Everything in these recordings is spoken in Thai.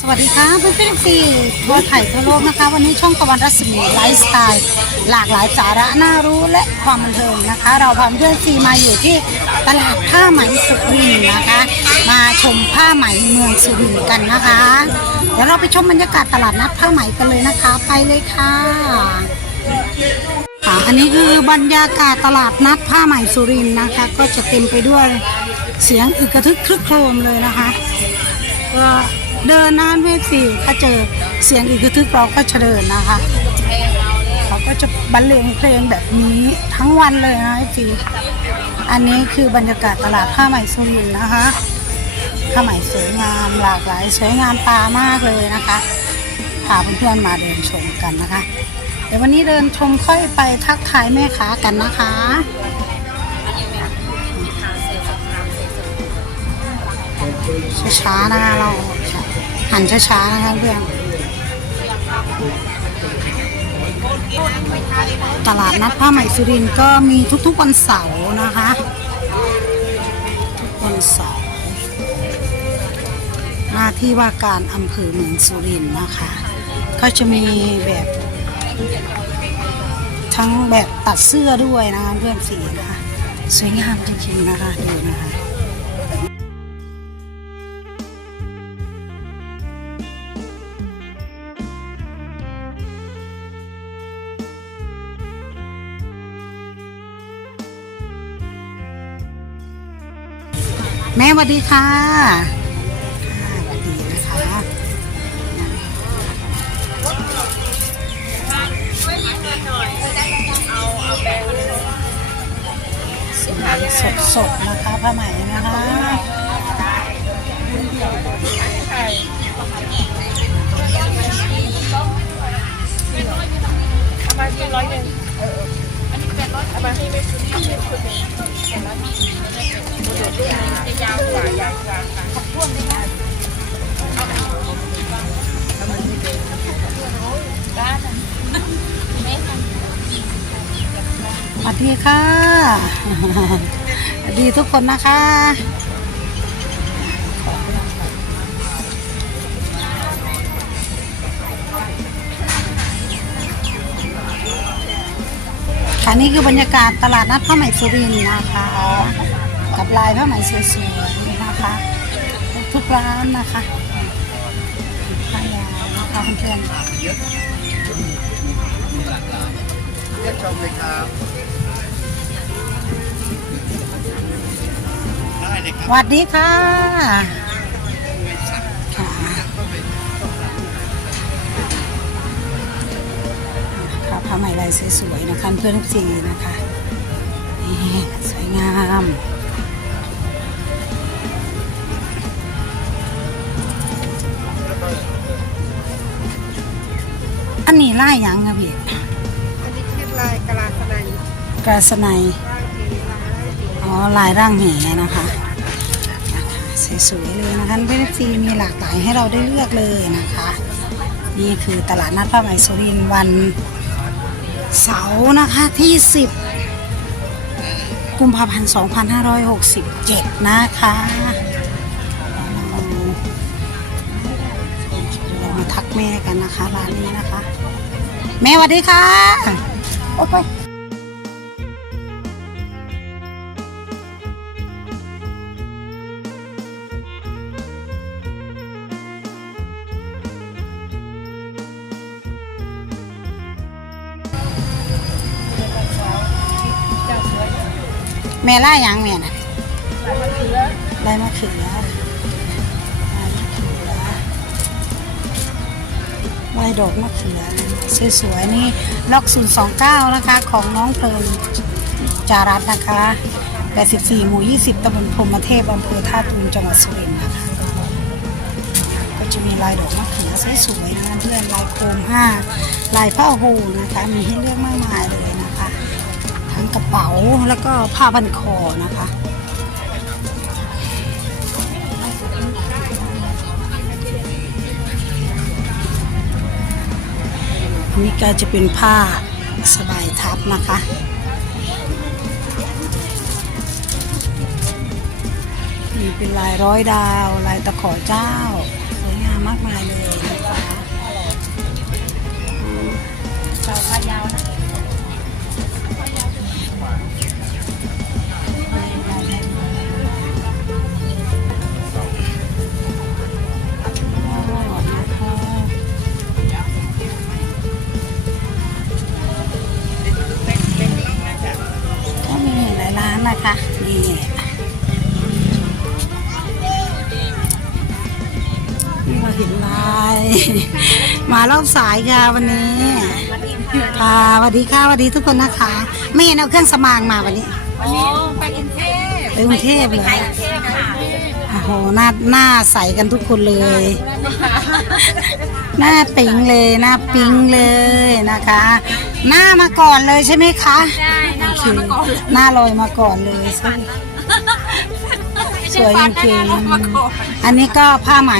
สวัสดีค่ะเพื่อนเพื่อนซีทั่วไทยทั่วโลกนะคะ วันนี้ช่องตะวันรัศมีไลฟ์สไตล์หลากหลายสาระน่ารู้และความบันเทิงนะคะ เราพาเพื่อนซีมาอยู่ที่ตลาดผ้าไหมสุรินทร์นะคะ มาชมผ้าไหมเมืองสุรินทร์กันนะคะ เดี๋ยวเราไปชมบรรยากาศตลาดนัดผ้าไหมกันเลยนะคะ ไปเลยค่ะค่ะอันนี้คือบรรยากาศตลาดนัดผ้าไหมสุรินทร์นะคะ ก็จะเต็มไปด้วยเสียงอึกกระทึกครึกโครมเลยนะคะก็ เดินนานเวฟสี่ถ้าเจอเสียงอึกกระทึกเราก็จะเดินนะคะ เขาก็จะบรรเลงเพลงแบบนี้ทั้งวันเลยนะเวฟสี่อันนี้คือบรรยากาศตลาดผ้าไหมสุรินนะคะผ้าไหมสวยงามหลากหลายสวยงามตามากเลยนะคะพาเพื่อนๆมาเดินชมกันนะคะ เดี๋ยววันนี้เดินชมค่อยไปทักทายแม่ค้ากันนะคะช้าๆนะคะเรา หั่นช้าๆนะคะเพื่อนตลาดนัดผ้าไหมสุรินก็มีทุกๆวันเสาร์นะคะ ทุกวันเสาร์หน้าที่ว่าการอำเภอเมืองสุรินทร์นะคะ ก็จะมีแบบทั้งแบบตัดเสื้อด้วยนะคะเพื่อนสีนะคะ สวยงามจริงๆนะคะดูนะคะ แม่สวัสดีค่ะสวัสดีนะคะสดสดนะคะผ้าไหมนะคะเอามาที่ร้อยหนึ่งอันนี้เป็นร้อยเอามาให้ไปชุดนี้เป็นชุดนี้เห็นไหมชุดนี้จะยาวกว่าย สวัสดีค่ะ สวัสดีทุกคนนะคะ ค่ะนี่คือบรรยากาศตลาดนัดผ้าไหมสุรินทร์นะคะ กับลายผ้าไหมสวยๆ ร้านนะคะผ้ายาวนะคะเพื่อนๆเรียกชมเลยครับได้เลยครับสวัสดีค่ะค่ะค่ะผ้าไหมลายสวยๆนะคะเพื่อนทุกสีนะคะนี่สวยงาม อันนี้ลายหยังอะพี่อันนี้คือลายกะลาสนัยกระสไนยร่างดีลายได้ดีอ๋อลายร่างแหนะคะนะคะสวยๆเลยนะคะเพื่อนซีมีหลากหลายให้เราได้เลือกเลยนะคะ นี่คือตลาดนัดผ้าไหมสุรินทร์วันเสาร์นะคะที่ 10 กุมภาพันธ์ 2567 นะคะ พักแม่กันนะคะร้านนี้นะคะ แม่สวัสดีค่ะ โอ้ยแม่ล่ายังแม่น่ะลายมะเขือลา ลายดอกมะเขือสวยๆนี่ล็อก 029 นะคะ ของน้องเพลินจารัตนะคะ84หมู่ 20ตำบลพรมเทพอำเภอท่าตูมจังหวัดสุรินทร์นะคะก็จะมีลายดอกมะเขือสวยๆนะคะเพื่อนลายโคมห้าลายผ้าหูนะคะมีให้เลือกมากมายเลยนะคะ ทั้งกระเป๋าแล้วก็ผ้าพันคอนะคะ นี้ก็จะเป็นผ้าสบายทับนะคะมีเป็นลายร้อยดาว ลายตะขอเจ้า สวยงามมากมายเลยนะคะเสาขายาวนะ เราเห็นลายมารอบสายค่ะวันนี้ ค่ะสวัสดีค่ะสวัสดีทุกคนนะคะ ไม่เห็นเอาเครื่องสมางมาวันนี้วันนี้ไปกรุงเทพไปกรุงเทพเลยไปกรุงเทพค่ะโอ้โหหน้าหน้าใสกันทุกคนเลย หน้าปิ๊งเลยหน้าปิ๊งเลยนะคะ หน้ามาก่อนเลยใช่ไหมคะใช่น่าร้อนมาก่อนเลยหน้าลอยมาก่อนเลยสวยสวยจริงมาก่อนๆอันนี้ก็ผ้าไหม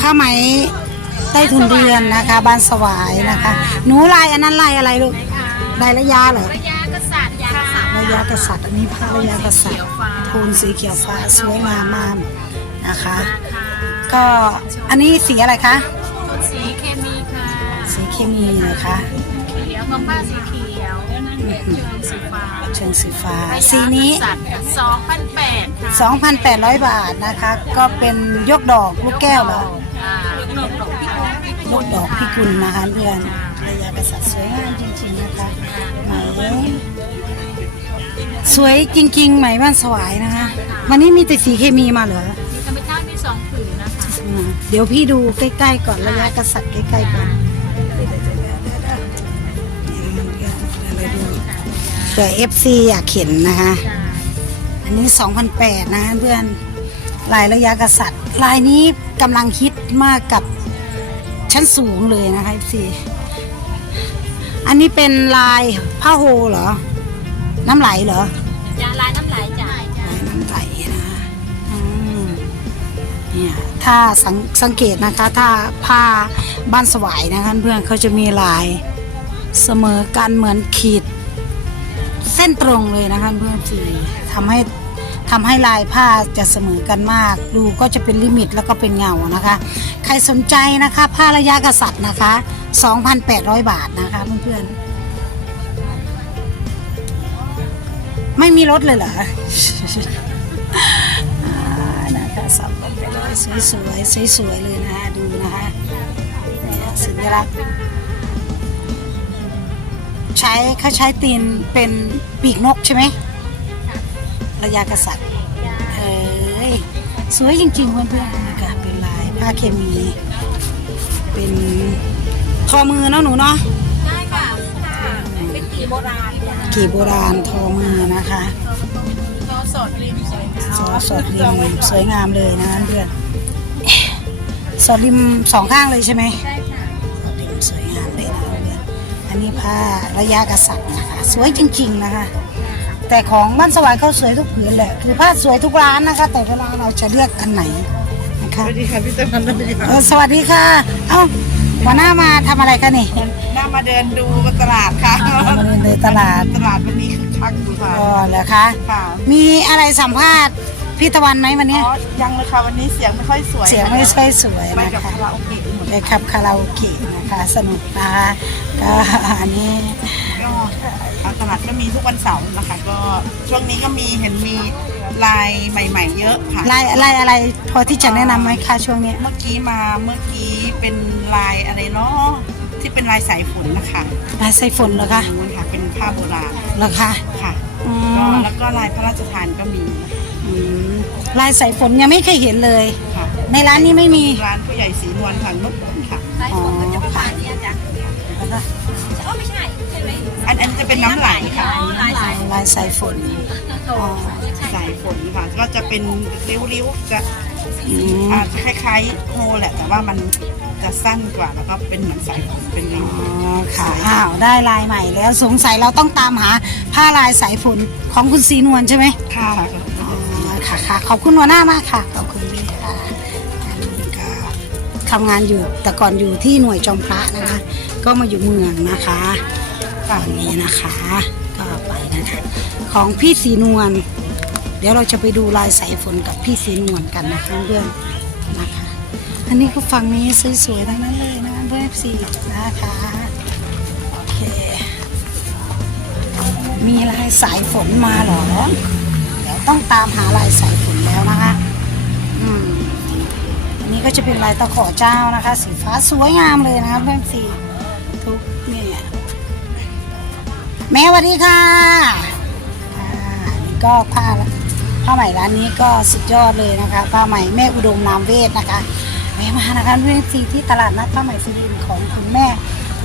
ผ้าไหมใต้ทุนเรือนนะคะบ้านสวายนะคะ หนูลายอันนั้นลายอะไรลูกลายระยะเหรอระยะกษัตริย์ยาค่ะระยะกษัตริย์อันนี้ผ้าระยะกษัตริย์โทนสีเขียวฟ้าสวยงามมากนะคะ ก็อันนี้สีอะไรคะต้นสีเคมีค่ะสีเคมีนะคะเขียวกับผ้าสีเขียว เชิงสีฟ้าเชิงสีฟ้าสีนี้สองพันแปดค่ะ2,800 บาทนะคะ ก็เป็นยกดอกลูกแก้วเหรออ่ายกดอกพี่โอ๊คพี่ยกดอกพิกุลนะคะเพื่อนระยะกษัตริย์สวยงามจริงๆนะคะไหมสวยจริง ๆ ไหมบ้านสวายนะคะ วันนี้มีแต่สีเคมีมาเหรอมีธรรมชาติมีสองผืนนะคะ อืมเดี๋ยวพี่ดูใกล้ๆก่อนระยะกษัตริย์ใกล้ๆก่อน ผื่อเอฟซีอยากเห็นนะคะ อันนี้ 2,008นะเพื่อนลายระยะกษัตริย์ ลายนี้กำลังฮิตมากกับชั้นสูงเลยนะคะเอฟซีอันนี้เป็นลายผ้าโฮเหรอ น้ำไหลเหรอยาลายน้ำไหลจ้ะลายน้ำไหลนะอืมเนี่ยถ้าสังสังเกตนะคะ ถ้าผ้าบ้านสวายนะคะเพื่อนเขาจะมีลายเสมอกันเหมือนขีด เส้นตรงเลยนะคะเพื่อนสีทำให้ทำให้ลายผ้าจะเสมอกันมาก ดูก็จะเป็นลิมิตแล้วก็เป็นเงานะคะ ใครสนใจนะคะ ผ้าระยะกษัตริย์นะคะ 2,800 บาทนะคะเพื่อนๆไม่มีรถเลยเหรออ่านะคะสับกันไปเลยสวยๆสวยๆเลยนะคะดูนะคะเนี่ยสัญลักษณ์ ใช้เขาใช้ตีนเป็นปีกนกใช่ไหมระยะกษัตริย์เอ้ยสวยจริงๆเพื่อนๆนะคะเป็นลายผ้าเคมี เป็นทอมือเนาะหนูเนาะได้ค่ะเป็นกี่โบราณจ้ะกี่โบราณทอมือนะคะก็สดริมสวยงามสอสดริมสวยงามเลยนะเพื่อนสดริมสองข้างเลยใช่ไหมใช่ นอันนี้ผ้าระยะกษัตริย์นะคะสวยจริง ๆนะคะ แต่ของบ้านสวายเขาสวยทุกผืนแหละคือผ้าสวยทุกร้านนะคะ แต่เวลาเราจะเลือกอันไหนนะคะสวัสดีค่ะพี่ตะวันสวัสดีค่ะเออสวัสดีค่ะ เอ้าหัวหน้ามาทำอะไรกันนี่หน้ามาเดินดูตลาดค่ะมาเดินดูตลาดตลาดวันนี้คือคักอยู่ค่ะอ๋อเหรอคะค่ะมีอะไรสัมภาษณ์ พี่ตะวันไหมวันนี้ อ๋อยังเลยค่ะวันนี้เสียงไม่ค่อยสวยเสียงไม่ค่อยสวยไปนะกับคะคาราโอเกะหมดไปขับคาราโอเกะนะคะสนุกนะคะก็อันนี้ก็อ่าตลาดก็มีทุกวันเสาร์นะคะ ก็ช่วงนี้ก็มีเห็นมีลายใหม่ ๆ เยอะค่ะลายลายอะไรพอที่จะแนะนำไหมคะช่วงนี้เมื่อกี้มาเมื่อกี้เป็นลายอะไรเนาะที่เป็นลายสายฝนนะคะลายใส่ฝนเหรอคะมันค่ะเป็นผ้าโบราณเหรอคะค่ะ อืก็มแล้วก็ลายพระราชทานก็มีอืม ลายใส่ฝนยังไม่เคยเห็นเลย ค่ะในร้านนี้ไม่มีร้านผู้ใหญ่สีนวลค่ะนุกค่ะไส้ผมมันจะประมาณเนี้ยจ้ะแล้วก็โอ้ไม่ใช่ใช่ไหมอันอันจะเป็นน้ำไหลค่ะอ๋อลายสายลายใส่ฝนอ๋อสายฝนค่ะก็จะเป็นริ้วๆจะอืมอาจจะคล้ายๆโฮแหละ แต่ว่ามันจะสั้นกว่าแล้วก็เป็นเหมือนสายฝนเป็นริ้ว อ๋อค่ะอ้าวได้ลายใหม่แล้วสงสัยเราต้องตามหาผ้าลายสายฝนของคุณสีนวลใช่ไหม ค่ะอ๋อ ค่ะค่ะ ขอบคุณหัวหน้ามากค่ะ ขอบคุณพี่ค่ะก็ทำงานอยู่แต่ก่อนอยู่ที่หน่วยจอมพระนะคะ ก็มาอยู่เมืองนะคะตอนนี้นะคะ ก็ไปนะคะ ของพี่สีนวลเดี๋ยวเราจะไปดูลายสายฝนกับพี่สีนวลกันนะคะเพื่อนนะคะ อันนี้ก็ฝั่งนี้สวยๆทั้งนั้นเลยนะเพื่อนสีนะคะโอเค มีลายสายฝนมาหรอ ดี๋ยวต้องตามหาลายสายฝนแล้วนะคะ อืมอันนี้ก็จะเป็นลายตะขอเจ้านะคะ สีฟ้าสวยงามเลยนะคะเพื่อนสีทุกเนี่ยแม่สวัสดีค่ะอ่านี่ก็ผ้าผ้าใหม่ร้านนี้ก็สุดยอดเลยนะคะผ้าใหม่แม่อุดมนามเวทนะคะแม่มานะคะเพื่อนสีที่ตลาดนัดผ้าใหม่สุรินทร์ของคุณแม่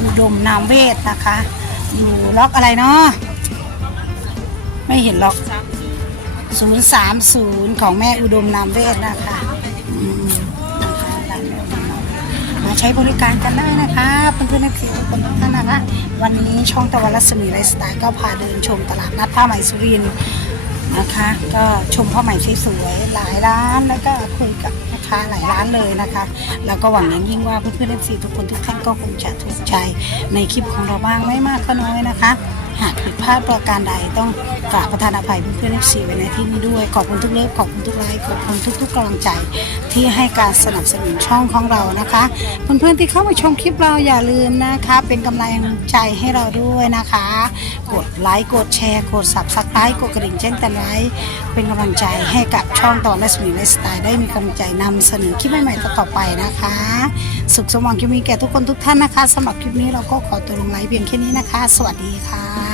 อุดมนามเวทนะคะ อยู่ล็อกอะไรเนาะไม่เห็นล็อก 030 ของแม่อุดมนามเวทนะคะอืมานแม่อุดมนาใช้บริการกันได้นะคะเพื่อนๆนักศึกษาทุกคนทุกท่านนะคะ วันนี้ช่องตะวันรัศมีไลฟ์สไตล์ก็พาเดินชมตลาดนัดผ้าไหมสุรินทร์นะคะ ก็ชมผ้าไหมสวยๆหลายร้านแล้วก็คุยกับลูกค้าหลายร้านเลยนะคะ แล้วก็หวังอย่างยิ่งว่าเพื่อนๆนักศึกษาทุกคนทุกท่านก็คงจะถูกใจในคลิปของเราบ้างไม่มากก็น้อยนะคะ หากผิดพลาดประการใดต้องกราบประทานอภัยเพื่อนๆเอฟซีไว้ในที่นี้ด้วยขอบคุณทุกเลิฟขอบคุณทุกไลค์ขอบคุณทุกๆกำลังใจ ที่ให้การสนับสนุนช่องของเรานะคะเพื่อนๆที่เข้ามาชมคลิปเราอย่าลืมนะคะ เป็นกำลังใจให้เราด้วยนะคะ กดไลค์กดแชร์กด subscribe กดกระดิ่งแจ้งเตือนไว้เป็นกำลังใจให้กับช่องต่อและสมีไลสไตล์ได้มีกำลังใจนำเสนอคลิปใหม่ๆต่อไปนะคะ สุขสมหวังคลิปนี้แก่ทุกคนทุกท่านนะคะสำหรับคลิปนี้เราก็ขอตัวลงไลฟ์เพียงแค่นี้นะคะ สวัสดีค่ะ